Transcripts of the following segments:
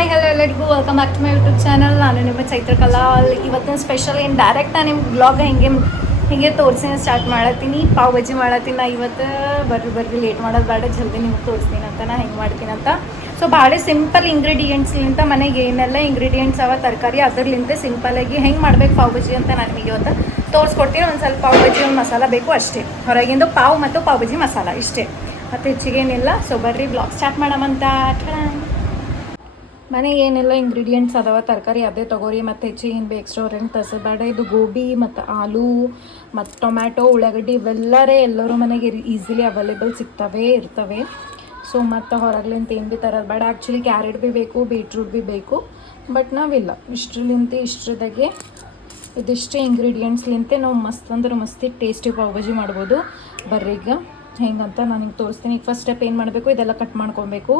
Hi hello ಎಲ್ಲರಿಗೂ welcome back to my YouTube channel. ನಾನು ನಿಮ್ಮ ಚೈತ್ರಕಲಾ. ಇವತ್ತಿನ ಸ್ಪೆಷಲ್ ಏನು ಡೈರೆಕ್ಟ್ ನಾನು ನಿಮ್ಗೆ ಬ್ಲಾಗ್ ಹಿಂಗೆ ತೋರಿಸಿ ಸ್ಟಾರ್ಟ್ ಮಾಡತ್ತೀನಿ. ಪಾವ್ ಬಜ್ಜಿ ಮಾಡತ್ತೀನಿ ನಾ ಇವತ್ತು. ಬರ್ರಿ ಲೇಟ್ ಮಾಡೋದು ಬೇಡ, ಜಲ್ದಿ ನಿಮ್ಗೆ ತೋರಿಸ್ತೀನಿ ಅಂತ ನಾ ಹೆಂಗೆ ಮಾಡ್ತೀನಿ ಅಂತ. ಸೊ ಭಾಳ ಸಿಂಪಲ್ ಇಂಗ್ರೀಡಿಯೆಂಟ್ಸ್ಲಿಂತ ಮನೆಗೆ ಏನೆಲ್ಲ ಇಂಗ್ರೀಡಿಯೆಂಟ್ಸ್ ಅವ ತರಕಾರಿ ಅದರ್ಲಿಂದ ಸಿಂಪಲಾಗಿ ಹೆಂಗೆ ಮಾಡ್ಬೇಕು ಪಾವ್ ಬಜ್ಜಿ ಅಂತ ನಾನು ನಿಮಗೆ ಇವತ್ತು ತೋರಿಸ್ಕೊಡ್ತೀನಿ. ಒಂದು ಸ್ವಲ್ಪ ಪಾವ್ ಬಜ್ಜಿ ಒಂದು ಮಸಾಲ ಬೇಕು ಅಷ್ಟೇ, ಹೊರಗಿಂದು ಪಾವ್ ಮತ್ತು ಪಾವ್ ಬಜ್ಜಿ ಮಸಾಲ ಇಷ್ಟೇ, ಮತ್ತು ಹೆಚ್ಚಿಗೇನಿಲ್ಲ. ಸೊ ಬರ್ರಿ ಬ್ಲಾಗ್ ಸ್ಟಾರ್ಟ್ ಮಾಡಮಂತ. ಮನೆಗೆ ಏನೆಲ್ಲ ಇಂಗ್ರೀಡಿಯೆಂಟ್ಸ್ ಅದಾವ ತರಕಾರಿ ಅದೇ ತೊಗೋರಿ, ಮತ್ತು ಹೆಚ್ಚಿಗೆ ಏನು ಬೇಕು ಎಕ್ಸ್ಟ್ರಾ ಹೊರಗೆ ತರಿಸಬೇಡ. ಇದು ಗೋಬಿ ಮತ್ತು ಆಲೂ ಮತ್ತು ಟೊಮ್ಯಾಟೊ ಉಳ್ಳಾಗಡ್ಡಿ ಎಲ್ಲರೂ ಮನೆಗೆ ಈಸಿಲಿ ಅವೈಲೇಬಲ್ ಇರ್ತವೆ. ಸೊ ಮತ್ತು ಹೊರಗ್ಲಿಂತ ಏನು ಭೀ ತರೋದು ಬೇಡ. ಆ್ಯಕ್ಚುಲಿ ಕ್ಯಾರೆಟ್ ಭೀ ಬೇಕು, ಬೀಟ್ರೂಟ್ ಭೀ ಬೇಕು, ಬಟ್ ನಾವಿಲ್ಲ. ಇಷ್ಟರದಾಗೆ ಇದಿಷ್ಟೇ ಇಂಗ್ರೀಡಿಯೆಂಟ್ಸ್ಲಿಂತೆ ನಾವು ಮಸ್ತ್ ಅಂದ್ರೆ ಮಸ್ತಿ ಟೇಸ್ಟಿ ಪಾವ್ ಭಾಜಿ ಮಾಡ್ಬೋದು. ಬರ್ರಿ ಈಗ ಹೆಂಗಂತ ನಾನು ನಿಮ್ಗೆ ತೋರಿಸ್ತೀನಿ. ಈಗ ಫಸ್ಟ್ ಸ್ಟೆಪ್ ಏನು ಮಾಡಬೇಕು, ಇದೆಲ್ಲ ಕಟ್ ಮಾಡ್ಕೊಬೇಕು.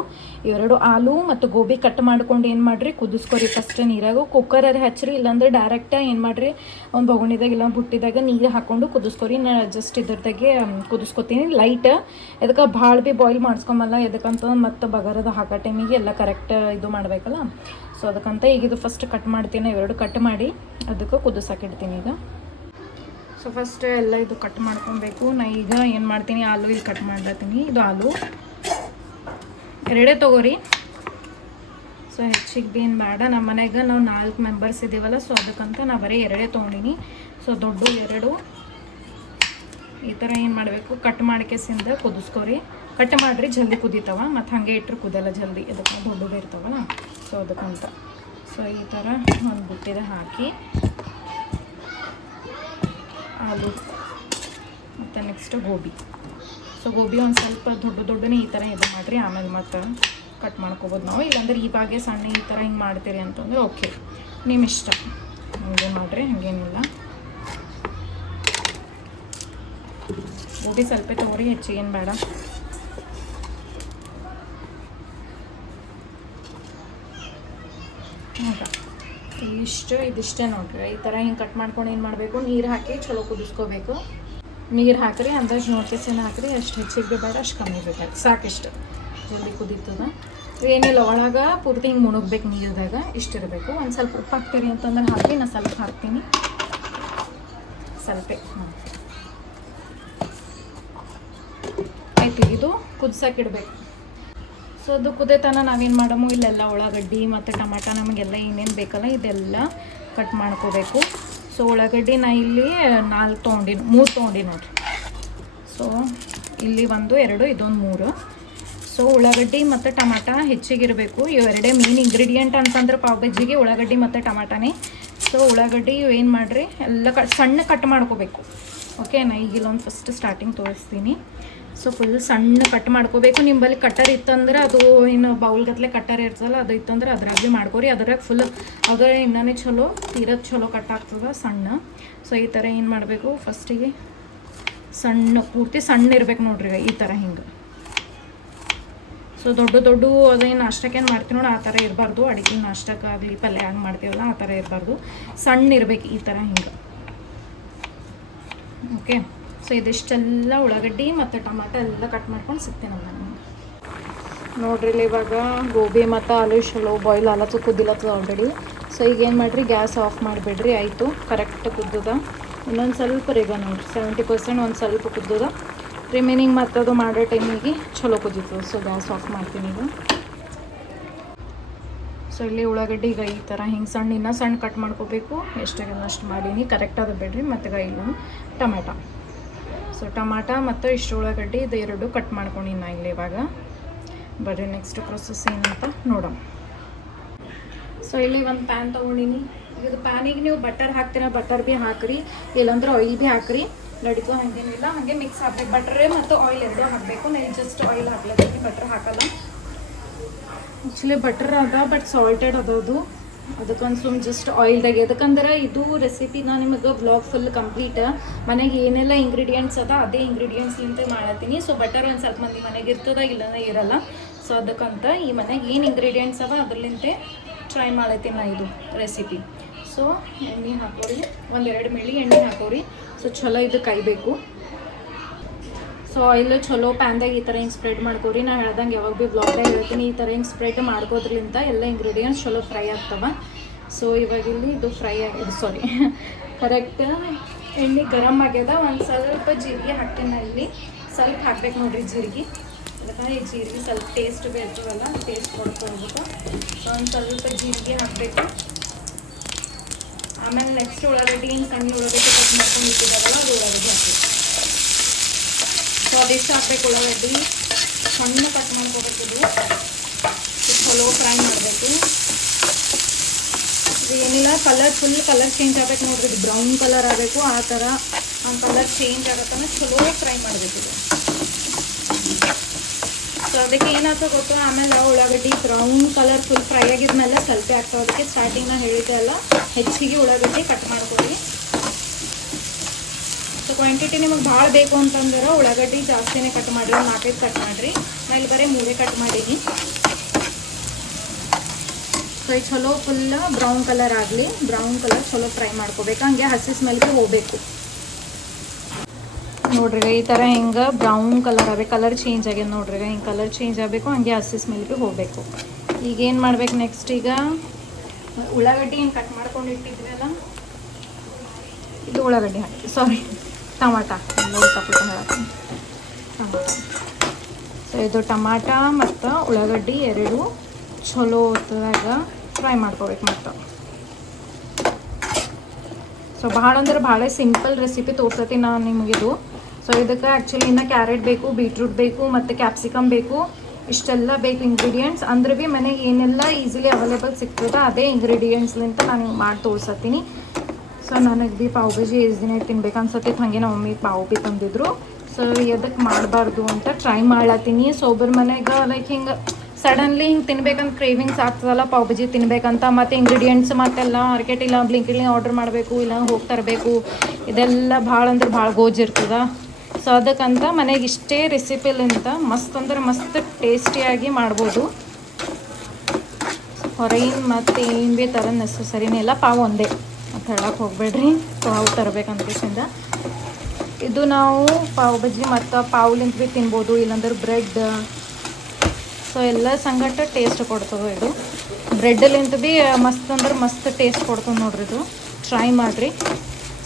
ಇವೆರಡು ಆಲೂ ಮತ್ತು ಗೋಬಿ ಕಟ್ ಮಾಡ್ಕೊಂಡು ಏನು ಮಾಡಿರಿ, ಕುದಿಸ್ಕೊರಿ ಫಸ್ಟ್ ನೀರಾಗ. ಕುಕ್ಕರಲ್ಲಿ ಹಚ್ಚಿರಿ, ಇಲ್ಲಾಂದ್ರೆ ಡೈರೆಕ್ಟ ಏನು ಮಾಡಿರಿ, ಒಂದು ಬೊಗಣಿದಾಗ ಇಲ್ಲ ಬುಟ್ಟಿದಾಗ ನೀರು ಹಾಕ್ಕೊಂಡು ಕುದಿಸ್ಕೊರಿ. ನಾನು ಜಸ್ಟ್ ಇದ್ರದಾಗೆ ಕುದಿಸ್ಕೊತೀನಿ ಲೈಟ್. ಅದಕ್ಕೆ ಭಾಳ ಭೀ ಬಾಯ್ಲ್ ಮಾಡಿಸ್ಕೊಂಬಲ್ಲ, ಎದಕ್ಕಂತ ಮತ್ತು ಬಗಾರದ ಹಾಕೋ ಟೈಮಿಗೆ ಎಲ್ಲ ಕರೆಕ್ಟ್ ಇದು ಮಾಡಬೇಕಲ್ಲ. ಸೊ ಅದಕ್ಕಂತ ಈಗ ಇದು ಫಸ್ಟ್ ಕಟ್ ಮಾಡ್ತೀನಿ. ಇವೆರಡು ಕಟ್ ಮಾಡಿ ಅದಕ್ಕೆ ಕುದಿಸಾಕಿಡ್ತೀನಿ ಈಗ. ಸೊ ಫಸ್ಟ್ ಎಲ್ಲ ಇದು ಕಟ್ ಮಾಡ್ಕೊಬೇಕು. ನಾ ಈಗ ಏನು ಮಾಡ್ತೀನಿ, ಆಲೂ ಇಲ್ಲಿ ಕಟ್ ಮಾಡ್ಲತ್ತೀನಿ. ಇದು ಆಲೂ ಎರಡೇ ತೊಗೋರಿ. ಸೊ ಹೆಚ್ಚಿಗೆ ಭೀ ಏನು ಬೇಡ. ನಮ್ಮ ಮನೆಗೆ ನಾವು 4 ಮೆಂಬರ್ಸ್ ಇದ್ದೀವಲ್ಲ, ಸೊ ಅದಕ್ಕಂತ ನಾ ಬರೀ ಎರಡೇ ತೊಗೊಂಡಿನಿ. ಸೊ ದೊಡ್ಡ ಎರಡು ಈ ಥರ ಏನು ಮಾಡಬೇಕು, ಕಟ್ ಮಾಡ್ಕೆಸಿಂದ ಕುದಿಸ್ಕೊರಿ. ಕಟ್ ಮಾಡಿರಿ, ಜಲ್ದಿ ಕುದೀತವ. ಮತ್ತು ಹಾಗೆ ಇಟ್ಟರೆ ಕುದಲ್ಲ ಜಲ್ದಿ, ಅದಕ್ಕೆ ದೊಡ್ಡದು ಇರ್ತಾವಲ್ಲ, ಸೊ ಅದಕ್ಕಂತ. ಸೊ ಈ ಥರ ಒಂದು ಬುಟ್ಟಿದ ಹಾಕಿ ಆಲೂ ಮತ್ತು ನೆಕ್ಸ್ಟ್ ಗೋಬಿ. ಸೊ ಗೋಬಿ ಒಂದು ಸ್ವಲ್ಪ ದೊಡ್ಡನೇ ಈ ಥರ ಇದು ಮಾಡಿರಿ. ಆಮೇಲೆ ಮತ್ತು ಕಟ್ ಮಾಡ್ಕೊಬೋದು ನಾವು. ಇಲ್ಲಾಂದ್ರೆ ಇವಾಗೆ ಸಣ್ಣ ಈ ಥರ ಹಿಂಗೆ ಮಾಡ್ತೀರಿ ಅಂತಂದ್ರೆ ಓಕೆ, ನಿಮ್ಮ ಇಷ್ಟ, ಹಂಗೆ ಮಾಡಿರಿ, ಹಾಗೇನಿಲ್ಲ. ಗೋಬಿ ಸ್ವಲ್ಪ ತೊಗೊರಿ, ಹೆಚ್ಚಿಗೇನು ಬೇಡ. ಇದಿಷ್ಟೇ ನೋಡ್ರಿ. ಈ ಥರ ಹಿಂಗೆ ಕಟ್ ಮಾಡ್ಕೊಂಡು ಏನು ಮಾಡಬೇಕು, ನೀರು ಹಾಕಿ ಚಲೋ ಕುದಿಸ್ಕೋಬೇಕು. ನೀರು ಹಾಕಿರಿ, ಅಂದಾಜು ನೋಡ್ಕೇಸಿನ ಹಾಕಿರಿ. ಅಷ್ಟು ಹೆಚ್ಚಿಗೆ ಬೇಡ, ಅಷ್ಟು ಕಮ್ಮಿ ಬೇಕಾದ್ರೆ ಸಾಕಿಷ್ಟು, ಜಲ್ದಿ ಕುದೀತದ. ಏನಿಲ್ಲ, ಒಳಗೆ ಪೂರ್ತಿ ಹಿಂಗೆ ಮುಣಗ್ಬೇಕು ನೀರದಾಗ, ಇಷ್ಟಿರಬೇಕು. ಒಂದು ಸ್ವಲ್ಪ ಉಪ್ಪು ಹಾಕ್ತೀರಿ ಅಂತಂದ್ರೆ ಹಾಕಿ, ನಾನು ಸ್ವಲ್ಪ ಹಾಕ್ತೀನಿ, ಸ್ವಲ್ಪ. ಆಯ್ತು, ಇದು ಕುದಿಸೋಕಿಡ್ಬೇಕು. ಸೊ ಅದು ಕುದೇತನ ನಾವೇನು ಮಾಡಮು, ಇಲ್ಲೆಲ್ಲ ಉಳ್ಳಾಗಡ್ಡಿ ಮತ್ತು ಟಮಾಟ ನಮಗೆಲ್ಲ ಏನೇನು ಬೇಕಲ್ಲ ಇದೆಲ್ಲ ಕಟ್ ಮಾಡ್ಕೋಬೇಕು. ಸೊ ಉಳ್ಳಾಗಡ್ಡಿ ನಾ ಇಲ್ಲಿ 3 ತೊಗೊಂಡಿ ನೋಡಿರಿ. ಸೊ ಇಲ್ಲಿ 1 2 ಇದೊಂದು 3. ಸೊ ಉಳ್ಳಾಗಡ್ಡಿ ಮತ್ತು ಟಮಾಟ ಹೆಚ್ಚಿಗಿರಬೇಕು. ಇವೆರಡೇ ಮೇನ್ ಇಂಗ್ರೀಡಿಯೆಂಟ್ ಅಂತಂದ್ರೆ ಪಾವ್ ಬಜ್ಜಿಗೆ ಉಳ್ಳಾಗಡ್ಡಿ ಮತ್ತು ಟಮಾಟನೇ. ಸೊ ಉಳ್ಳಾಗಡ್ಡಿ ಏನು ಮಾಡಿರಿ, ಎಲ್ಲ ಸಣ್ಣ ಕಟ್ ಮಾಡ್ಕೋಬೇಕು. ಓಕೆ, ನಾ ಈಗ ಇಲ್ಲೊಂದು ಫಸ್ಟ್ ಸ್ಟಾರ್ಟಿಂಗ್ ತೋರಿಸ್ತೀನಿ. ಸೊ ಫುಲ್ ಸಣ್ಣ ಕಟ್ ಮಾಡ್ಕೋಬೇಕು. ನಿಮ್ಮಲ್ಲಿ ಕಟ್ಟರ್ ಇತ್ತಂದ್ರೆ, ಅದು ಏನು ಬೌಲ್ಗತ್ಲೆ ಕಟ್ಟರ್ ಇರ್ತದಲ್ಲ, ಅದು ಇತ್ತಂದ್ರೆ ಅದ್ರಾಗ ಭೀ ಮಾಡ್ಕೊರಿ. ಅದ್ರಾಗ ಫುಲ್ ಅದ್ರ ಇನ್ನೇ ಚಲೋ, ತೀರದ್ ಚಲೋ ಕಟ್ ಆಗ್ತದೆ ಸಣ್ಣ. ಸೊ ಈ ಥರ ಏನು ಮಾಡಬೇಕು, ಫಸ್ಟಿಗೆ ಸಣ್ಣ ಪೂರ್ತಿ ಸಣ್ಣ ಇರ್ಬೇಕು ನೋಡ್ರಿ, ಈ ಥರ ಹಿಂಗೆ. ಸೊ ದೊಡ್ಡ ಅದೇನು ನಾಷ್ಟಕ್ಕೇನು ಮಾಡ್ತೀವಿ ನೋಡಿ, ಆ ಥರ ಇರಬಾರ್ದು. ಅಡುಗೆ ನಾಷ್ಟಕ್ಕಾಗಲಿ ಪಲ್ಯ ಹಂಗೆ ಮಾಡ್ತೀವಲ್ಲ, ಆ ಥರ ಇರಬಾರ್ದು. ಸಣ್ಣ ಇರ್ಬೇಕು ಈ ಥರ ಹಿಂಗೆ. ಓಕೆ, ಸೊ ಇದಿಷ್ಟೆಲ್ಲ ಉಳ್ಳಾಗಡ್ಡಿ ಮತ್ತು ಟಮಾಟ ಎಲ್ಲ ಕಟ್ ಮಾಡ್ಕೊಂಡು ಸಿಗ್ತೇನೆ ನಾನು ನೋಡ್ರಿ. ಇಲ್ಲಿ ಇವಾಗ ಗೋಬಿ ಮತ್ತು ಆಲೂ ಚಲೋ ಬಾಯ್ಲ್ ಆಲತ್ತು, ಕುದ್ದಿಲತ್ತದ ಆಲ್ರೆಡಿ. ಸೊ ಈಗ ಏನು ಮಾಡಿರಿ, ಗ್ಯಾಸ್ ಆಫ್ ಮಾಡಿಬಿಡ್ರಿ. ಆಯಿತು, ಕರೆಕ್ಟ್ ಕುದ್ದದ. ಇನ್ನೊಂದು ಸ್ವಲ್ಪ ಈಗ ನೋಡಿರಿ 70% ಒಂದು ಸ್ವಲ್ಪ ಕುದ್ದದ. ರಿಮೈನಿಂಗ್ ಮತ್ತದು ಮಾಡೋ ಟೈಮಿಗೆ ಚಲೋ ಕುದೀತದೆ. ಸೊ ಗ್ಯಾಸ್ ಆಫ್ ಮಾಡ್ತೀನಿ ಈಗ. ಸೊ ಇಲ್ಲಿ ಉಳ್ಳಾಗಡ್ಡಿ ಈಗ ಈ ಥರ ಹಿಂಗೆ ಸಣ್ಣ, ಇನ್ನೂ ಸಣ್ಣ ಕಟ್ ಮಾಡ್ಕೋಬೇಕು. ಎಷ್ಟಾಗ ಅಷ್ಟು ಮಾಡೀನಿ, ಕರೆಕ್ಟ್ ಅದು ಬಿಡ್ರಿ. ಮತ್ತು ಇಲ್ಲ ಟೊಮೆಟ. ಸೊ ಟಮಾಟ ಮತ್ತು ಇಷ್ಟು ಉಳ್ಳಾಗಡ್ಡಿ ಇದು ಎರಡು ಕಟ್ ಮಾಡ್ಕೊಂಡು ನಾ ಇಲ್ಲಿ ಇವಾಗ. ಬರ್ರಿ ನೆಕ್ಸ್ಟ್ ಪ್ರೊಸೆಸ್ ಏನಂತ ನೋಡೋಣ. ಸೊ ಇಲ್ಲಿ ಒಂದು ಪ್ಯಾನ್ ತೊಗೊಂಡಿನಿ. ಇದು ಪ್ಯಾನಿಗೆ ನೀವು ಬಟರ್ ಹಾಕ್ತೀರ, ಬಟರ್ ಭೀ ಹಾಕ್ರಿ, ಇಲ್ಲಾಂದ್ರೆ ಆಯಿಲ್ ಭೀ ಹಾಕ್ರಿ, ನಡೀತು. ಹಾಗೇನಿಲ್ಲ, ಹಾಗೆ ಮಿಕ್ಸ್ ಹಾಕ್ಬೇಕು. ಬಟರ್ ಮತ್ತು ಆಯಿಲ್ ಎರಡೂ ಹಾಕಬೇಕು. ನಾನು ಜಸ್ಟ್ ಆಯಿಲ್ ಹಾಕ್ಲತ್ತೀನಿ, ಬಟರ್ ಹಾಕಲ್ಲ. ಆ್ಯಕ್ಚುಲಿ ಬಟರ್ ಅದ, ಬಟ್ ಸಾಲ್ಟೆಡ್ ಅದದು, ಅದಕ್ಕೊಂದು ಸುಮ್ ಜಸ್ಟ್ ಆಯಿಲ್ದಾಗ. ಎದಕ್ಕಂದ್ರೆ ಇದು ರೆಸಿಪಿ ನಾನು ನಿಮಗೆ ವ್ಲಾಗ್ ಫುಲ್ ಕಂಪ್ಲೀಟ್ ಮನೆಗೆ ಏನೆಲ್ಲ ಇಂಗ್ರೀಡಿಯೆಂಟ್ಸ್ ಅದ ಅದೇ ಇಂಗ್ರೀಡಿಯೆಂಟ್ಸ್ಲಿಂತ ಮಾಡತ್ತೀನಿ. ಸೊ ಬಟರ್ ಒಂದು ಸ್ವಲ್ಪ ಮಂದಿ ಮನೆಗೆ ಇರ್ತದ, ಇಲ್ಲಂದ್ರೆ ಇರಲ್ಲ. ಸೊ ಅದಕ್ಕಂತ ಈ ಮನೆಗೆ ಏನು ಇಂಗ್ರೀಡಿಯೆಂಟ್ಸ್ ಅವ ಅದ್ರಲಿಂತ ಟ್ರೈ ಮಾಡತ್ತೀನಿ ನಾ ಇದು ರೆಸಿಪಿ. ಸೊ ಎಣ್ಣೆ ಹಾಕೋರಿ, 1-2 ಮಿಲಿ ಎಣ್ಣೆ ಹಾಕೋರಿ. ಸೊ ಚಲೋ ಇದು ಕಾಯಬೇಕು. ಸೊ ಆಯಿಲ್ ಚಲೋ ಪ್ಯಾನ್ದಾಗ ಈ ಥರ ಹಿಂಗೆ ಸ್ಪ್ರೆಡ್ ಮಾಡ್ಕೊರಿ. ನಾ ಹೇಳ್ದಂಗೆ ಯಾವಾಗ ಭೀ ಬ್ಲಾಗ್ದಾಗ ಹೇಳ್ತೀನಿ, ಈ ಥರ ಹಿಂಗೆ ಸ್ಪ್ರೆಡ್ ಮಾಡ್ಕೋದ್ರಿಂದ ಎಲ್ಲ ಇಂಗ್ರೀಡಿಯೆಂಟ್ಸ್ ಚಲೋ ಫ್ರೈ ಆಗ್ತವೆ. ಸೊ ಇವಾಗ ಇಲ್ಲಿ ಇದು ಫ್ರೈ ಆಗಿದೆ, ಸಾರಿ ಕರೆಕ್ಟ್ ಎಣ್ಣೆ ಗರಮ್ ಆಗ್ಯದ. ಒಂದು ಸ್ವಲ್ಪ ಜೀರಿಗೆ ಹಾಕ್ತೀನಿ, ಇಲ್ಲಿ ಸ್ವಲ್ಪ ಹಾಕ್ಬೇಕು ನೋಡಿರಿ ಜೀರಿಗೆ. ಅದಕ್ಕೆ ಈ ಜೀರಿಗೆ ಸ್ವಲ್ಪ ಟೇಸ್ಟ್ ಬೇಕಲ್ಲ, ಟೇಸ್ಟ್ ಕೊಡ್ಕೋಬೇಕು. ಸೊ ಒಂದು ಸ್ವಲ್ಪ ಜೀರಿಗೆ ಹಾಕಬೇಕು. ಆಮೇಲೆ ನೆಕ್ಸ್ಟ್ ಉಳ್ಳಾಗಡ್ಡಿ, ಹಿಂಗೆ ಸಣ್ಣ ಉಳ್ಳಾಗಡ್ಡಿ ಕಟ್ ಮಾಡ್ಕೊಂಡು ಇಟ್ಟಿದ್ದಾರಲ್ಲ ಅದು ಉಳ್ಳಾಗಡ್ಡಿ ಹಾಕಬೇಕು. ಸೊ ಅದಿಷ್ಟು ಹಾಕ್ಬೇಕು ಉಳ್ಳಾಗಡ್ಡಿ, ಸಣ್ಣ ಕಟ್ ಮಾಡ್ಕೋಬೇಕಿದು. ಚಲೋ ಫ್ರೈ ಮಾಡಬೇಕು. ಇದು ಏನಿಲ್ಲ ಕಲರ್ ಫುಲ್ ಕಲರ್ ಚೇಂಜ್ ಆಗಬೇಕು ನೋಡ್ರಿ, ಇದು ಬ್ರೌನ್ ಕಲರ್ ಆಗಬೇಕು. ಆ ಥರ ಕಲರ್ ಚೇಂಜ್ ಆಗತ್ತಂದ್ರೆ ಚಲೋ ಫ್ರೈ ಮಾಡಬೇಕು ಇದು. ಸೊ ಅದಕ್ಕೆ ಏನಾಗ್ತದೆ ಗೊತ್ತು, ಆಮೇಲೆ ಉಳ್ಳಾಗಡ್ಡಿ ಬ್ರೌನ್ ಕಲರ್ ಫುಲ್ ಫ್ರೈ ಆಗಿದ್ಮೇಲೆ ಸ್ವಲ್ಪ ಆಗ್ತಾವೆ. ಅದಕ್ಕೆ ಸ್ಟಾರ್ಟಿಂಗ್ ನಾನು ಹೇಳಿದ್ದೆ ಅಲ್ಲ, ಹೆಚ್ಚಿಗೆ ಉಳ್ಳಾಗಡ್ಡಿ ಕಟ್ ಮಾಡ್ಕೊಳ್ಳಿ. ಸೊ ಕ್ವಾಂಟಿಟಿ ನಿಮಗೆ ಭಾಳ ಬೇಕು ಅಂತಂದ್ರೆ ಉಳ್ಳಾಗಡ್ಡಿ ಜಾಸ್ತಿನೇ ಕಟ್ ಮಾಡಿರಿ, 4-5 ಕಟ್ ಮಾಡಿರಿ. ನಾನು ಇಲ್ಲಿ ಬರೀ 3 ಕಟ್ ಮಾಡೀನಿ. ಸೊ ಇದು ಚಲೋ ಫುಲ್ ಬ್ರೌನ್ ಕಲರ್ ಆಗಲಿ, ಬ್ರೌನ್ ಕಲರ್ ಚಲೋ ಫ್ರೈ ಮಾಡ್ಕೋಬೇಕು. ಹಂಗೆ ಹಸಿ ಸ್ಮೆಲ್ಗೆ ಹೋಗಬೇಕು ನೋಡ್ರಿ. ಈ ಥರ ಹಿಂಗೆ ಬ್ರೌನ್ ಕಲರ್ ಆಗಬೇಕು, ಕಲರ್ ಚೇಂಜ್ ಆಗ್ಯದ ನೋಡ್ರಿ, ಹಿಂಗೆ ಕಲರ್ ಚೇಂಜ್ ಆಗಬೇಕು. ಹಂಗೆ ಹಸಿ ಸ್ಮೆಲ್ಗೆ ಹೋಗಬೇಕು. ಈಗೇನು ಮಾಡ್ಬೇಕು ನೆಕ್ಸ್ಟ್, ಈಗ ಉಳ್ಳಾಗಡ್ಡಿ ಹಿಂಗೆ ಕಟ್ ಮಾಡ್ಕೊಂಡು ಇಟ್ಟಿದ್ವಲ್ಲ, ಇದು ಉಳ್ಳಾಗಡ್ಡಿ ಹಾಕಿ, ಸಾರಿ ಟಮಾಟ ಹೇಳತ್ತೀನಿ, ಟಮಾಟ. ಸೊ ಇದು ಟಮಾಟ ಮತ್ತು ಉಳ್ಳಾಗಡ್ಡಿ ಎರಡು ಚಲೋ ಹೊತ್ತದಾಗ ಫ್ರೈ ಮಾಡ್ಕೋಬೇಕು. ಮತ್ತು ಸೊ ಭಾಳ ಅಂದ್ರೆ ಭಾಳ ಸಿಂಪಲ್ ರೆಸಿಪಿ ತೋರ್ಸತ್ತಿ ನಾನು ನಿಮಗಿದು. ಸೊ ಇದಕ್ಕೆ ಆ್ಯಕ್ಚುಲಿ ಇನ್ನು ಕ್ಯಾರೆಟ್ ಬೇಕು, ಬೀಟ್ರೂಟ್ ಬೇಕು ಮತ್ತು ಕ್ಯಾಪ್ಸಿಕಮ್ ಬೇಕು, ಇಷ್ಟೆಲ್ಲ ಬೇಕು ಇಂಗ್ರೀಡಿಯೆಂಟ್ಸ್. ಅಂದ್ರೆ ಭೀ ಮನೆಗೆ ಏನೆಲ್ಲ ಈಸಿಲಿ ಅವೈಲೇಬಲ್ ಸಿಗ್ತದೆ ಅದೇ ಇಂಗ್ರೀಡಿಯೆಂಟ್ಸ್ಲಿಂತ ನಾನು ಮಾಡಿ ತೋರ್ಸತ್ತೀನಿ. ಸೊ ನನಗೆ ಭೀ ಪಾವ್ ಭಾಜಿ ಎಷ್ಟು ದಿನ ತಿನ್ಬೇಕು ಅನ್ಸತ್ತಿತ್ತು, ಹಾಗೆ ನಮ್ಮ ಮಮ್ಮಿ ಪಾವ್ ಭೀ ತಂದಿದ್ರು. ಸೊ ಎದಕ್ಕೆ ಮಾಡಬಾರ್ದು ಅಂತ ಟ್ರೈ ಮಾಡ್ಲತ್ತೀನಿ. ಸೊ ಒಬ್ಬರ ಮನೆಗೆ ಲೈಕ್ ಹಿಂಗೆ ಸಡನ್ಲಿ ಹಿಂಗೆ ತಿನ್ಬೇಕಂತ ಕ್ರೇವಿಂಗ್ಸ್ ಆಗ್ತದಲ್ಲ ಪಾವ್ ಭಾಜಿ ತಿನ್ಬೇಕಂತ, ಮತ್ತು ಇಂಗ್ರೀಡಿಯೆಂಟ್ಸ್ ಮತ್ತೆಲ್ಲ ಮಾರ್ಕೆಟ್ ಇಲ್ಲ ಬ್ಲಿಂಕಿಲ್ಲಿ ಆರ್ಡ್ರ್ ಮಾಡಬೇಕು, ಇಲ್ಲ ಹೋಗಿ ತರಬೇಕು, ಇದೆಲ್ಲ ಭಾಳ ಅಂದ್ರೆ ಭಾಳ ಗೋಜಿರ್ತದ. ಸೊ ಅದಕ್ಕಂತ ಮನೆಗೆ ಇಷ್ಟೇ ರೆಸಿಪಿಲಿಂತ ಮಸ್ತ್ ಅಂದ್ರೆ ಮಸ್ತ್ ಟೇಸ್ಟಿಯಾಗಿ ಮಾಡ್ಬೋದು. ಹೊರಗಿನ ಮತ್ತು ಏನು ಭೀ ಥರ ನೆಸಸರಿನೇ ಇಲ್ಲ, ಪಾವ್ ಒಂದೇ ಅಂತ ಹೇಳಕ್ಕೆ ಹೋಗಬೇಡ್ರಿ. ಪಾವ್ ತರಬೇಕಂತ ಇದು ನಾವು ಪಾವ್ ಭಾಜಿ ಮತ್ತು ಪಾವ್ಲಿಂತ ಭೀ ತಿನ್ಬೋದು, ಇಲ್ಲಾಂದ್ರೆ ಬ್ರೆಡ್. ಸೊ ಎಲ್ಲ ಸಂಗಟ ಟೇಸ್ಟ್ ಕೊಡ್ತದೆ ಇದು. ಬ್ರೆಡ್ಲಿಂತ ಭೀ ಮಸ್ತ್ ಅಂದ್ರೆ ಮಸ್ತ್ ಟೇಸ್ಟ್ ಕೊಡ್ತದೆ ನೋಡ್ರಿ ಇದು. ಟ್ರೈ ಮಾಡಿರಿ.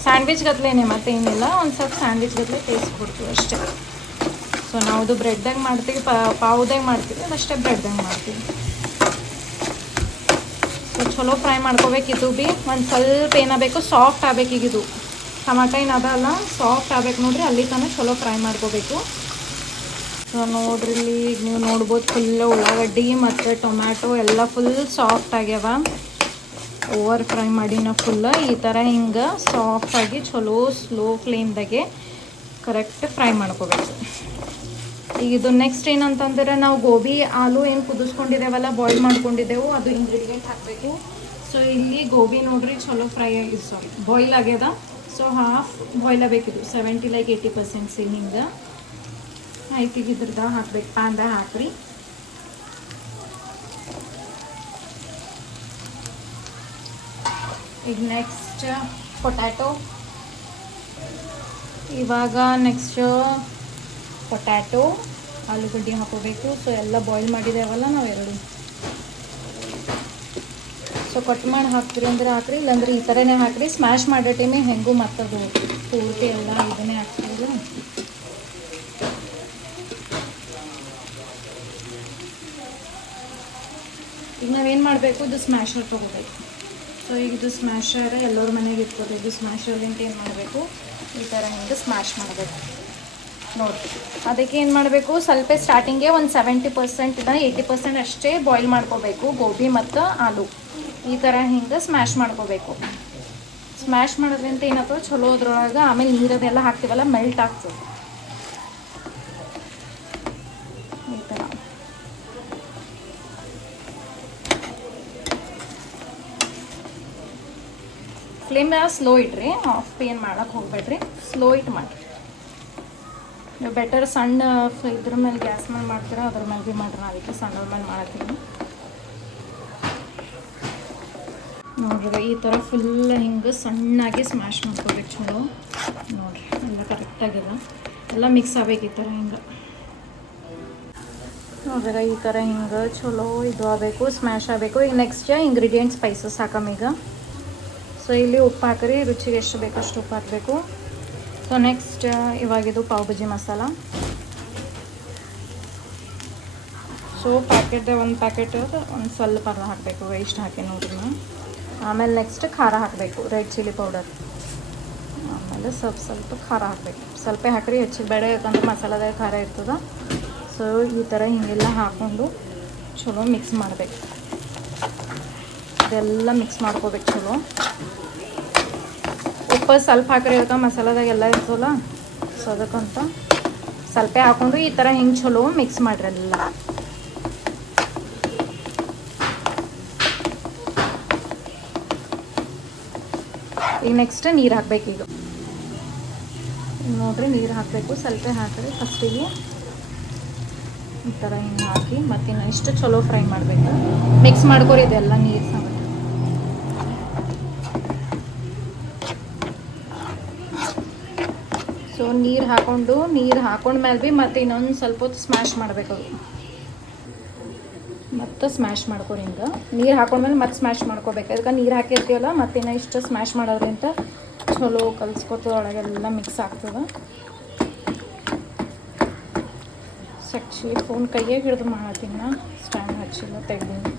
ಸ್ಯಾಂಡ್ವಿಚ್ ಗತ್ಲೇನೆ ಮತ್ತೇನಿಲ್ಲ, ಒಂದು ಸ್ವಲ್ಪ ಸ್ಯಾಂಡ್ವಿಚ್ ಗತ್ಲೆ ಟೇಸ್ಟ್ ಕೊಡ್ತೀವಿ ಅಷ್ಟೇ. ಸೊ ನಾವು ಬ್ರೆಡ್ದಾಗ ಮಾಡ್ತೀವಿ, ಪಾವ್ದಾಗ ಮಾಡ್ತೀವಿ, ಅದಷ್ಟೇ ಬ್ರೆಡ್ದಾಗ ಮಾಡ್ತೀವಿ. ಸೊ ಚಲೋ ಫ್ರೈ ಮಾಡ್ಕೋಬೇಕು. ಇದು ಭೀ ಒಂದು ಸ್ವಲ್ಪ ಏನಾಗಬೇಕು, ಸಾಫ್ಟ್ ಆಗಬೇಕು. ಈಗ ಇದು ಟಮಾಟ ಏನದಲ್ಲ ಸಾಫ್ಟ್ ಆಗ್ಬೇಕು ನೋಡ್ರಿ, ಅಲ್ಲಿ ತನಕ ಚಲೋ ಫ್ರೈ ಮಾಡ್ಕೋಬೇಕು. ಸೊ ನೋಡ್ರಿ ಇಲ್ಲಿ ಈಗ ನೀವು ನೋಡ್ಬೋದು ಫುಲ್ ಉಳ್ಳಾಗಡ್ಡಿ ಮತ್ತು ಟೊಮ್ಯಾಟೊ ಎಲ್ಲ ಫುಲ್ ಸಾಫ್ಟ್ ಆಗ್ಯಾವ. ಓವರ್ ಫ್ರೈ ಮಾಡಿನ ಫುಲ್ ಈ ಥರ ಹಿಂಗೆ ಸಾಫ್ಟಾಗಿ ಚಲೋ ಸ್ಲೋ ಫ್ಲೇಮ್ದಾಗೆ ಕರೆಕ್ಟ್ ಫ್ರೈ ಮಾಡ್ಕೋಬೇಕು. ಈಗ ಇದು ನೆಕ್ಸ್ಟ್ ಏನಂತಂದ್ರೆ ನಾವು ಗೋಬಿ ಆಲೂ ಏನು ಕುದಿಸ್ಕೊಂಡಿದ್ದೇವಲ್ಲ, ಬಾಯ್ಲ್ ಮಾಡ್ಕೊಂಡಿದ್ದೆವು, ಅದು ಇಂಗ್ರೀಡಿಯೆಂಟ್ ಹಾಕಬೇಕು. ಸೊ ಇಲ್ಲಿ ಗೋಬಿ ನೋಡ್ರಿ ಚಲೋ ಫ್ರೈ ಆಗಿದೆ, ಸಾರಿ ಬಾಯ್ಲ್ ಆಗ್ಯದ. ಸೊ ಹಾಫ್ ಬಾಯ್ಲ್ ಆಗಬೇಕಿದು, 70 like 80% ಹಿಂಗೆ ಆಯ್ತು. ಈಗ ಇದ್ರದ್ದು ಹಾಕ್ಬೇಕು, ಪ್ಯಾನ್ದಾಗ ಹಾಕ್ರಿ. ಈಗ ನೆಕ್ಸ್ಟ್ ಪೊಟ್ಯಾಟೊ. ಇವಾಗ ನೆಕ್ಸ್ಟ್ ಪೊಟ್ಯಾಟೊ ಆಲೂಗಡ್ಡೆ ಹಾಕೋಬೇಕು. ಸೊ ಎಲ್ಲ ಬಾಯ್ಲ್ ಮಾಡಿದ್ದೇವಲ್ಲ ನಾವು ಎರಡು. ಸೊ ಕಟ್ ಮಾಡಿ ಹಾಕ್ತೀರಿ ಅಂದ್ರೆ ಹಾಕ್ರಿ, ಇಲ್ಲಾಂದ್ರೆ ಈ ಥರನೇ ಹಾಕ್ರಿ. ಸ್ಮ್ಯಾಶ್ ಮಾಡೋ ಟೈಮಿಗೆ ಹೆಂಗೂ ಮತ್ತದು ಪೂರ್ತಿ ಎಲ್ಲ ಇದನ್ನೇ ಹಾಕ್ತೀವಲ್ಲ. ಈಗ ನಾವೇನು ಮಾಡಬೇಕು, ಇದು ಸ್ಮ್ಯಾಶರ್ ತೊಗೋಬೇಕು. ಸೊ ಈಗ ಇದು ಸ್ಮ್ಯಾಶರ್ ಎಲ್ಲರ ಮನೆಗೆ ಇರ್ತದೆ. ಇದು ಸ್ಮ್ಯಾಶರ್ಲಿಂತ ಏನು ಮಾಡಬೇಕು, ಈ ಥರ ಹಿಂಗೆ ಸ್ಮ್ಯಾಶ್ ಮಾಡಬೇಕು ನೋಡಿರಿ. ಅದಕ್ಕೆ ಏನು ಮಾಡಬೇಕು, ಸ್ವಲ್ಪ ಸ್ಟಾರ್ಟಿಂಗೆ ಒಂದು 70% 80% ಅಷ್ಟೇ ಬಾಯ್ಲ್ ಮಾಡ್ಕೋಬೇಕು ಗೋಬಿ ಮತ್ತು ಆಲೂ. ಈ ಥರ ಹಿಂಗೆ ಸ್ಮ್ಯಾಶ್ ಮಾಡ್ಕೋಬೇಕು. ಸ್ಮ್ಯಾಶ್ ಮಾಡೋದ್ರಿಂದ ಏನಾಗ್ತದೆ ಚಲೋ ಅದ್ರೊಳಗೆ ಆಮೇಲೆ ನೀರದೆಲ್ಲ ಹಾಕ್ತೀವಲ್ಲ ಮೆಲ್ಟ್ ಆಗ್ತದೆ ಈ ಥರ. ಫ್ಲೇಮ್ ಸ್ಲೋ ಇಟ್ರಿ, ಆಫ್ ಏನು ಮಾಡೋಕ್ಕೆ ಹೋಗ್ಬೇಡ್ರಿ, ಸ್ಲೋ ಇಟ್ ಮಾಡಿರಿ. ನೀವು ಬೆಟರ್ ಸಣ್ಣ ಇದ್ರ ಮೇಲೆ ಗ್ಯಾಸ್ ಮೇಲೆ ಮಾಡ್ತೀರಾ, ಅದ್ರ ಮೇಲೆ ಭೀ ಮಾಡ್ರಿ. ಅದಕ್ಕೆ ಸಣ್ಣ ಮೇಲೆ ಮಾಡತ್ತೀನಿ ನೋಡ್ರಿ. ಈ ಥರ ಫುಲ್ ಹಿಂಗೆ ಸಣ್ಣಾಗಿ ಸ್ಮ್ಯಾಶ್ ಮಾಡ್ಕೋಬೇಕು ಚಲೋ ನೋಡ್ರಿ, ಎಲ್ಲ ಕರೆಕ್ಟಾಗಿಲ್ಲ. ಎಲ್ಲ ಮಿಕ್ಸ್ ಆಗ್ಬೇಕು ಈ ಥರ ಹಿಂಗೆ ನೋಡ್ರಿ ಈ ಥರ ಹಿಂಗೆ ಚಲೋ ಇದು ಆಗಬೇಕು, ಸ್ಮ್ಯಾಶ್ ಆಗಬೇಕು. ಈಗ ನೆಕ್ಸ್ಟ್ ಇಂಗ್ರೀಡಿಯೆಂಟ್ಸ್ ಸ್ಪೈಸಸ್ ಹಾಕಮ್ಮ ಈಗ. ಸೊ ಇಲ್ಲಿ ಉಪ್ಪು ಹಾಕಿರಿ, ರುಚಿಗೆ ಎಷ್ಟು ಬೇಕಷ್ಟು ಉಪ್ಪು ಹಾಕಬೇಕು. ಸೊ ನೆಕ್ಸ್ಟ್ ಇವಾಗಿದು ಪಾವ್ ಭಾಜಿ ಮಸಾಲ. ಸೊ ಒಂದು ಪ್ಯಾಕೆಟ್ ಒಂದು ಸ್ವಲ್ಪ ಹಾಕಬೇಕು, ಇಷ್ಟು ಹಾಕಿ ನೋಡ್ರಿ. ಆಮೇಲೆ ನೆಕ್ಸ್ಟ್ ಖಾರ ಹಾಕಬೇಕು, ರೆಡ್ ಚಿಲ್ಲಿ ಪೌಡರ್. ಆಮೇಲೆ ಸ್ವಲ್ಪ ಖಾರ ಹಾಕಬೇಕು, ಸ್ವಲ್ಪ ಹಾಕಿರಿ, ಹೆಚ್ಚಿಗೆ ಬೇಡ, ಯಾಕಂದ್ರೆ ಮಸಾಲದಾಗ ಖಾರ ಇರ್ತದೆ. ಸೊ ಈ ಥರ ಹೀಗೆಲ್ಲ ಹಾಕ್ಕೊಂಡು ಚಲೋ ಮಿಕ್ಸ್ ಮಾಡಬೇಕು. ಇದೆಲ್ಲ ಮಿಕ್ಸ್ ಮಾಡ್ಕೋಬೇಕು ಚಲೋ. ಉಪ್ಪು ಸ್ವಲ್ಪ ಹಾಕಿರಿ, ಅದಕ್ಕೆ ಮಸಾಲದಾಗ ಎಲ್ಲ ಇರ್ತಲ್ಲ, ಸೊ ಅದಕ್ಕಂತ ಸ್ವಲ್ಪ ಹಾಕ್ಕೊಂಡು ಈ ಥರ ಹಿಂಗೆ ಚಲೋ ಮಿಕ್ಸ್ ಮಾಡಿರಿ ಎಲ್ಲ. ಈಗ ನೆಕ್ಸ್ಟ್ ನೀರು ಹಾಕಬೇಕು. ಈಗ ನೋಡಿರಿ ನೀರು ಹಾಕಬೇಕು, ಸ್ವಲ್ಪ ಹಾಕಿರಿ ಫಸ್ಟಿಗೆ ಈ ಥರ ಹಿಂಗೆ ಹಾಕಿ ಮತ್ತಿನ್ನು ಇಷ್ಟು ಚಲೋ ಫ್ರೈ ಮಾಡಬೇಕು. ಮಿಕ್ಸ್ ಮಾಡ್ಕೊರಿ ಇದೆಲ್ಲ ನೀರು ಸಮೇತ. ಸೊ ನೀರು ಹಾಕೊಂಡ್ಮೇಲೆ ಭೀ ಮತ್ತೆ ಇನ್ನೊಂದು ಸ್ವಲ್ಪ ಹೊತ್ತು ಸ್ಮ್ಯಾಶ್ ಮಾಡಬೇಕು. ಅದು ಮತ್ತೆ ಸ್ಮ್ಯಾಶ್ ಮಾಡ್ಕೊರಿ ಹಿಂಗೆ. ನೀರು ಹಾಕೊಂಡ್ಮೇಲೆ ಮತ್ತೆ ಸ್ಮ್ಯಾಶ್ ಮಾಡ್ಕೋಬೇಕು, ಅದಕ್ಕೆ ನೀರು ಹಾಕಿರ್ತೀವಲ್ಲ ಮತ್ತಿನ್ನು ಇಷ್ಟು ಸ್ಮ್ಯಾಶ್ ಮಾಡೋದ್ರಿಂದ ಚಲೋ ಕಲಿಸ್ಕೊತದ, ಒಳಗೆಲ್ಲ ಮಿಕ್ಸ್ ಆಗ್ತದೆ. ಆ್ಯಕ್ಚುಲಿ ಫೋನ್ ಕೈಯಾಗ ಹಿಡಿದು ಮಾಡತ್ತೀನಿ ನಾ, ಸ್ಟ್ಯಾಂಡ್ ಹಚ್ಚಿಲ್ಲ, ತೆಗ್ದೀನಿ.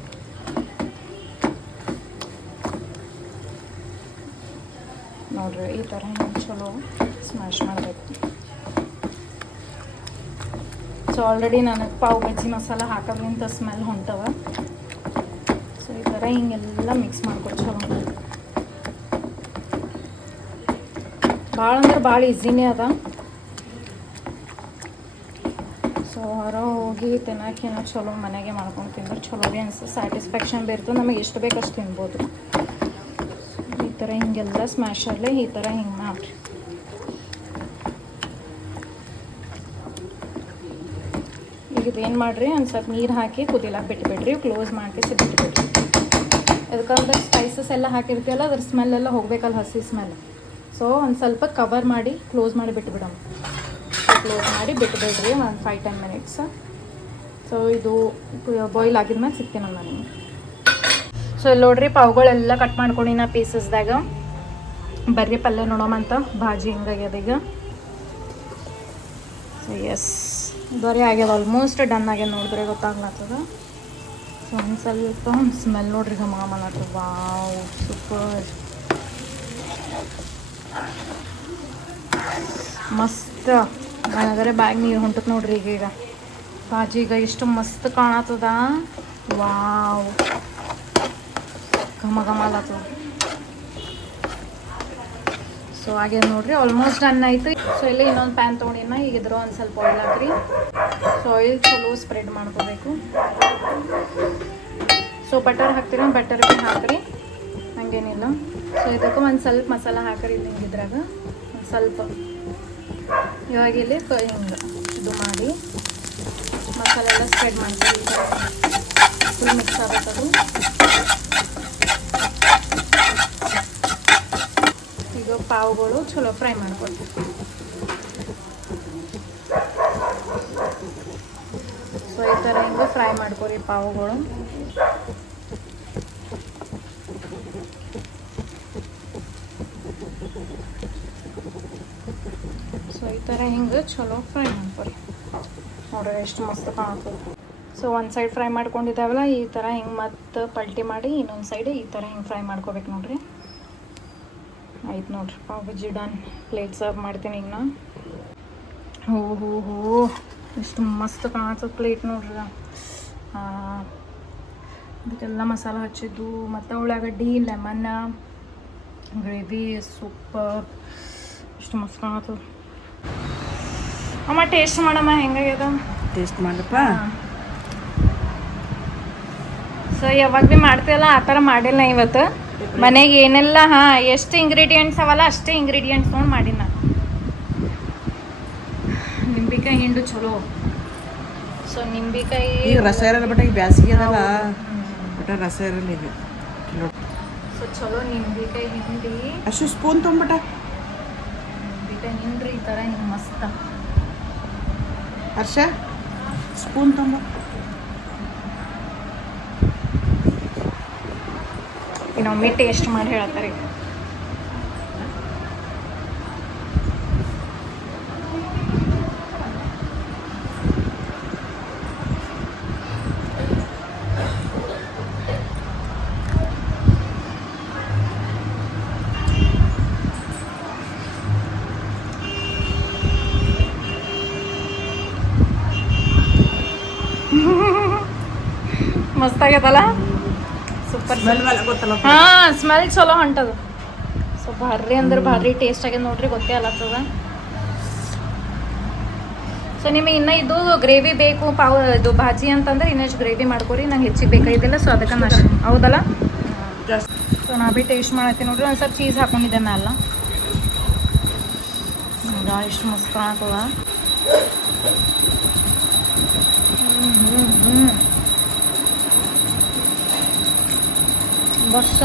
ನೋಡ್ರಿ ಈ ಥರ ಚಲೋ ಸ್ಮ್ಯಾಶ್ ಮಾಡಬೇಕು. ಸೊ ಆಲ್ರೆಡಿ ನನಗೆ ಪಾವ್ ಭಾಜಿ ಮಸಾಲ ಹಾಕೋದ್ರಿಂದ ಸ್ಮೆಲ್ ಹೊಂಟವ. ಸೊ ಈ ಥರ ಹಿಂಗೆಲ್ಲ ಮಿಕ್ಸ್ ಮಾಡ್ಕೊಡಿ ಚಲೋ. ಭಾಳ ಅಂದ್ರೆ ಭಾಳ ಈಸಿನೇ ಅದ. ಸೊ ಹೊರ ಹೋಗಿ ತಿನ್ನೋಕೇನೋ ಚಲೋ ಮನೆಗೆ ಮಾಡ್ಕೊಂಡು ತಿಂದ್ರೆ ಚಲೋ ಭೀ ಅನ್ಸುತ್ತೆ, ಸ್ಯಾಟಿಸ್ಫ್ಯಾಕ್ಷನ್ ಭೀ ಇರ್ತದೆ, ನಮಗೆ ಎಷ್ಟು ಬೇಕಷ್ಟು ತಿನ್ಬೋದು. ಈ ಥರ ಹಿಂಗೆಲ್ಲ ಸ್ಮ್ಯಾಶಲ್ಲೇ ಈ ಥರ ಹಿಂಗೆ ಮಾಡಿರಿ. ಈಗ ಇದೇನು ಮಾಡಿರಿ, ಒಂದು ಸ್ವಲ್ಪ ನೀರು ಹಾಕಿ ಕುದಿಲಾಕ ಬಿಟ್ಬಿಡ್ರಿ, ಕ್ಲೋಸ್ ಮಾಡಿ ಬಿಟ್ಬಿಡ್ರಿ. ಅದಕ್ಕಂದ್ರೆ ಸ್ಪೈಸಸ್ ಎಲ್ಲ ಹಾಕಿರ್ತೀವಲ್ಲ ಅದ್ರ ಸ್ಮೆಲ್ಲೆಲ್ಲ ಹೋಗ್ಬೇಕಲ್ಲ, ಹಸಿ ಸ್ಮೆಲ್. ಸೊ ಒಂದು ಸ್ವಲ್ಪ ಕವರ್ ಮಾಡಿ ಕ್ಲೋಸ್ ಮಾಡಿ ಬಿಟ್ಬಿಡೋಣ. ಕ್ಲೋಸ್ ಮಾಡಿ ಬಿಟ್ಬಿಡ್ರಿ ಒಂದು 5-10 ಮಿನಿಟ್ಸ್. ಸೊ ಇದು ಬಾಯ್ಲ್ ಆಗಿದ್ಮೇಲೆ ಸಿಗ್ತೀನಿ ನಾನು ನಿಮಗೆ. ಸೊ ಇಲ್ಲಿ ನೋಡ್ರಿ ಪಾವ್ಗಳೆಲ್ಲ ಕಟ್ ಮಾಡ್ಕೊಂಡು ನಾ ಪೀಸಸ್ದಾಗ. ಬರ್ರಿ ಪಲ್ಯ ನೋಡೋಮಂತ ಭಾಜಿ ಹಿಂಗಾಗ್ಯದ ಈಗ. ಸೊ ಎಸ್ ಬರೀ ಆಗ್ಯದ, ಆಲ್ಮೋಸ್ಟ್ ಡನ್ ಆಗ್ಯದ. ನೋಡಿದ್ರೆ ಗೊತ್ತಾಗ್ಲತ್ತದ. ಸೊ ಒಂದು ಸ್ವಲ್ಪ ಸ್ಮೆಲ್ ನೋಡ್ರಿ ಘಮ ಘಮನತ್ತದ. ವಾವ್ ಸೂಪರ್, ಮಸ್ತ್. ನನಗರೆ ಬ್ಯಾಗ್ ನೀರು ಹೊಂಟಕ್ಕೆ ನೋಡ್ರಿ ಈಗ ಭಾಜಿ ಈಗ ಎಷ್ಟು ಮಸ್ತ್ ಕಾಣತ್ತದ. ವಾವ್ ಘಮ ಘಮ ಅಲ್ಲತ್ತದ. ಸೊ ಹಾಗೆ ನೋಡ್ರಿ ಆಲ್ಮೋಸ್ಟ್ ಡನ್ ಆಯಿತು. ಸೊ ಇಲ್ಲಿ ಇನ್ನೊಂದು ಪ್ಯಾನ್ ತೊಗೊಂಡಿನ, ಈಗ ಇದ್ರ ಒಂದು ಸ್ವಲ್ಪ ಆಯಿಲ್ ಹಾಕ್ರಿ. ಸೊ ಆಯಿಲ್ ಚಲೋ ಸ್ಪ್ರೆಡ್ ಮಾಡ್ಕೋಬೇಕು. ಸೊ ಬಟರ್ ಹಾಕ್ತೀರ, ಬಟರ್ ಭೀ ಹಾಕ್ರಿ, ಹಂಗೇನಿಲ್ಲ. ಸೊ ಇದಕ್ಕೆ ಒಂದು ಸ್ವಲ್ಪ ಮಸಾಲ ಹಾಕ್ರಿ ಇಲ್ಲಿ ಹಿಂಗಿದ್ರಾಗ ಒಂದು ಸ್ವಲ್ಪ. ಇವಾಗ ಇಲ್ಲಿ ಹಿಂಗೆ ಇದು ಮಾಡಿ ಮಸಾಲೆ ಎಲ್ಲ ಸ್ಪ್ರೆಡ್ ಮಾಡ್ತೀವಿ. ಫುಲ್ ಮಿಕ್ಸ್ ಆಗಬೇಕದು. ಈಗ ಪಾವ್ಗಳು ಚಲೋ ಫ್ರೈ ಮಾಡ್ಕೊಳ್ತೀವಿ. ಸೊ ಈ ಥರ ಹಿಂಗೆ ಫ್ರೈ ಮಾಡ್ಕೊರಿ ಪಾವ್ಗಳು. ಸೊ ಈ ಥರ ಹಿಂಗೆ ಚಲೋ ಫ್ರೈ ಮಾಡ್ಕೊರಿ. ನೋಡ್ರಿ ಎಷ್ಟು ಮಸ್ತ್ ಕಾಣ್ತದೆ. ಸೊ ಒಂದು ಸೈಡ್ ಫ್ರೈ ಮಾಡ್ಕೊಂಡಿದ್ದಾವಲ್ಲ, ಈ ಥರ ಹಿಂಗೆ ಮತ್ತೆ ಪಲ್ಟಿ ಮಾಡಿ ಇನ್ನೊಂದು ಸೈಡ್ ಈ ಥರ ಹಿಂಗೆ ಫ್ರೈ ಮಾಡ್ಕೋಬೇಕು ನೋಡ್ರಿ. ಆಯ್ತು ನೋಡ್ರಿ pav bhaji done. Plate serve ಮಾಡ್ತೀನಿ ಈಗ ನಾ. ಹೋ ಎಷ್ಟು ಮಸ್ತ್ ಕಾಣ್ತದೆ ಪ್ಲೇಟ್ ನೋಡ್ರಿ. ಅದಕ್ಕೆಲ್ಲ ಮಸಾಲ ಹಚ್ಚಿದ್ದು ಮತ್ತು ಉಳ್ಳಾಗಡ್ಡಿ, ಲೆಮನ್, ಗ್ರೇವಿ ಸೂಪರ್, ಎಷ್ಟು ಮಸ್ತ್ ಕಾಣತ್ತದ. ಅಮ್ಮ ಟೇಸ್ಟ್ ಮಾಡಮ್ಮ ಹೆಂಗಾಗ್ಯದ, ಟೇಸ್ಟ್ ಮಾಡಪ್ಪ. ಸೊ ಯಾವಾಗ ಭೀ ಮಾಡ್ತೀವಲ್ಲ ಆ ಥರ ಮಾಡಿಲ್ಲ ಇವತ್ತು. ಮನೆಗೆ ಏನೆಲ್ಲ ಎಷ್ಟು ಇಂಗ್ರೀಡಿಯೆಂಟ್ಸ್ ಅವಲ್ಲ ಅಷ್ಟೇ ಇಂಗ್ರೀಡಿಯೆಂಟ್ಸ್ ತೊಗೊಂಡು ಮಾಡಿನ. ನಿಂಬೆಕಾಯಿ ಹಿಂಡು ಚಲೋ. ಸೊ ನಿಂಬೆಕಾಯಿ ಈಗ ರಸ ಇರಲ್ಲ ಬಟ್ ಈಗ ಬ್ಯಾಸಿಗೆ ಅದಲ್ಲ ಬಟ್ ರಸ ಇರಲ್ಲ ಈಗ. ಸೊ ಚಲೋ ನಿಂಬೆಕಾಯಿ ಹಿಂಡಿ ಅಷ್ಟು ಸ್ಪೂನ್ ತೊಗೊಂಬಿಟ್ಟ ನಿಂಬೆಕಾಯಿ ಹಿಂಡ್ರಿ ಈ ಥರ ಹಿಂಗೆ ಮಸ್ತ ಹರ್ಷ ಸ್ಪೂನ್ ತುಂಬ ಇನ್ನೊಮ್ಮೆ ಟೇಸ್ಟ್ ಮಾಡಿ ಹೇಳ್ತಾರೆ. ಮಸ್ತ್ ಆಗೈತಲ್ಲ, ಸೂಪರ್. ಸ್ಮೆಲ್ ಮೇಲೆ ಗೊತ್ತಲ್ಲ. ಹಾಂ, ಸ್ಮೆಲ್ ಚಲೋ ಹೊಂಟದು. ಸೊ ಭಾರಿ ಅಂದ್ರೆ ಭಾರಿ ಟೇಸ್ಟ್ ಆಗ್ಯದ ನೋಡ್ರಿ, ಗೊತ್ತೇ ಅಲ್ಲತ್ತದ. ಸೊ ನಿಮಗೆ ಇನ್ನೂ ಇದು ಗ್ರೇವಿ ಬೇಕು ಇದು ಭಾಜಿ ಅಂತಂದ್ರೆ ಇನ್ನಷ್ಟು ಗ್ರೇವಿ ಮಾಡ್ಕೊರಿ. ನಂಗೆ ಹೆಚ್ಚಿಗೆ ಬೇಕಾಗಿದ್ದಿಲ್ಲ, ಸೊ ಅದಕ್ಕೆ ನಾ ಹೌದಲ್ಲ. ಸೊ ನಾ ಭೀ ಟೇಸ್ಟ್ ಮಾಡತ್ತೀನಿ ನೋಡ್ರಿ. ಒಂದು ಸ್ವಲ್ಪ ಚೀಸ್ ಹಾಕೊಂಡಿದ್ದೆ ಮ್ಯಾಲ. ಎಷ್ಟು ಮಸ್ತ್ ಕಾಣತ್ತದ.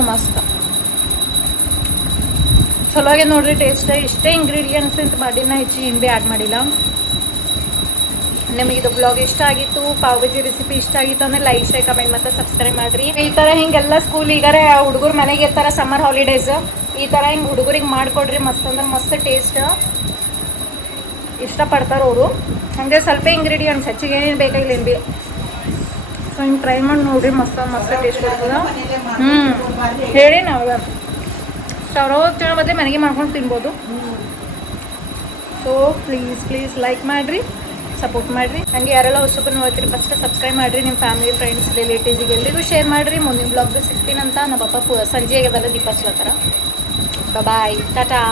ಮಸ್ತ್ ಚಲೋ ಆಗಿದೆ ನೋಡ್ರಿ ಟೇಸ್ಟ್. ಇಷ್ಟೇ ಇಂಗ್ರೀಡಿಯೆಂಟ್ಸ್ ಅಂತ ಮಾಡಿ ನಾ ಹೆಚ್ಚಿಗೆ ಏನು ಭೀ ಆ್ಯಡ್ ಮಾಡಿಲ್ಲ. ನಿಮಗೆ ಇದು ಬ್ಲಾಗ್ ಇಷ್ಟ ಆಗಿತ್ತು, ಪಾವ್ ಭಾಜಿ ರೆಸಿಪಿ ಇಷ್ಟ ಆಗಿತ್ತು ಅಂದರೆ ಲೈಕ್ ಶೇರ್ ಕಮೆಂಟ್ ಮತ್ತು ಸಬ್ಸ್ಕ್ರೈಬ್ ಮಾಡಿರಿ. ಈ ಥರ ಹಿಂಗೆಲ್ಲ ಸ್ಕೂಲ್ ಈಗಾರೆ ಹುಡುಗರು ಮನೆಗೆ ಇರ್ತಾರೆ ಸಮ್ಮರ್ ಹಾಲಿಡೇಸ್, ಈ ಥರ ಹಿಂಗೆ ಹುಡುಗರಿಗೆ ಮಾಡಿಕೊಡ್ರಿ. ಮಸ್ತ್ ಅಂದ್ರೆ ಮಸ್ತ್ ಟೇಸ್ಟ್ ಇಷ್ಟಪಡ್ತಾರೆ ಅವರು. ಹಾಗೆ ಸ್ವಲ್ಪ ಇಂಗ್ರೀಡಿಯೆಂಟ್ಸ್ ಹೆಚ್ಚಿಗೆ ಏನೇನು ಬೇಕಾಗಿಲ್ಲ ಏನು ಭೀ. ಸೊ ಹಿಂಗೆ ಟ್ರೈ ಮಾಡಿ ನೋಡಿರಿ, ಮಸ್ತ್ ಟೇಸ್ಟ್ ಬರ್ತದೆ. ಹೇಳಿ ನಾವು ಸಾವಿರ ತಿನ್ನೋ ಬದಲು ಮನೆಗೆ ಮಾಡ್ಕೊಂಡು ತಿನ್ಬೋದು. ಸೊ ಪ್ಲೀಸ್ ಲೈಕ್ ಮಾಡಿರಿ, ಸಪೋರ್ಟ್ ಮಾಡಿರಿ. ಹಾಗೆ ಯಾರೆಲ್ಲ ಹೊಸಬರು ನೋಡ್ತೀರಿ ಫಸ್ಟ್ ಸಬ್ಸ್ಕ್ರೈಬ್ ಮಾಡಿರಿ. ನಿಮ್ಮ ಫ್ಯಾಮಿಲಿ ಫ್ರೆಂಡ್ಸ್ ರಿಲೇಟಿವ್ಸಿಗೆ ಎಲ್ರಿಗೂ ಶೇರ್ ಮಾಡಿರಿ. ಮುಂದಿನ ಬ್ಲಾಗ್ದು ಸಿಗ್ತೀನಂತ ನಮ್ಮ ಪಪ್ಪ ಸಂಜೆ ಆಗದಲ್ಲ ದೀಪ ಹಚ್ಲತ್ತಾರ. ಬಾಯ್, ಟಾಟಾ.